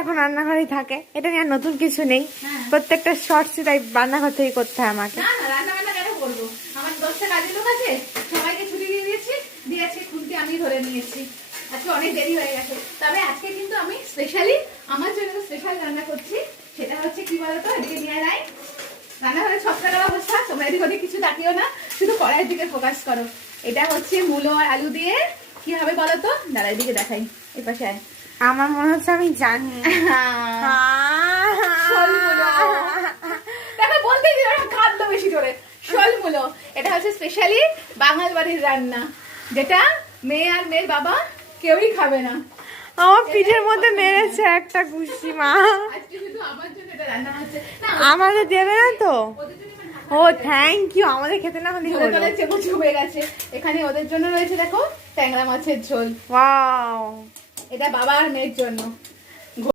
এখন রান্নাঘরেই থাকে, এটা নিয়ে নতুন কিছু নেই। প্রত্যেকটা শর্টসই তাই রান্নাঘর থেকে করতে হয় আমাকে। না না, রান্না বান্না কেন করবো? আমার 10টা কাজের লোক আছে, সবাইকে ছুটি দিয়ে দিয়েছি, দিয়ে আজকে খুন্তি আমি ধরে নিয়েছি। আজকে অনেক দেরি হয়ে গেছে, তবে আজকে কিন্তু আমি স্পেশালি আমার জন্য স্পেশাল রান্না করছি। সেটা হচ্ছে কি বলতো, এদিকে নিয়ে নাই রান্নাঘরে ছত্রাকার অবস্থা, তোমরা এদিক ওদিক কিছু তাকিও না, শুধু কড়াইয়ের দিকে ফোকাস করো। এটা হচ্ছে মূলো আর আলু দিয়ে কি হবে বলতো, দাঁড়া এদিকে দেখাই, এই পাশে আয়। আমার মনে হচ্ছে আমি জানি। দেখো বলতেই দিল না, কাঁদলো বেশি জোরে। শোল মূলো, এটা হচ্ছে স্পেশালি বাঙাল বাড়ির রান্না, যেটা মেয়ে আর মেয়ের বাবা কেউই খাবে না। আমার পিঠের মধ্যে মেরেছে একটা ঘুষি মা। আজকে শুধু আমার জন্য এটা রান্না হচ্ছে না, আমাদের দেবে না তো? ওদের জন্য ও থ্যাংক ইউ, আমাদের খেতে না হলে হলো। চেপে চুবে গেছে। এখানে ওদের জন্য রয়েছে দেখো ট্যাংরা মাছের ঝোল, ওয়াও। এটা বাবা আর মেয়ের জন্য।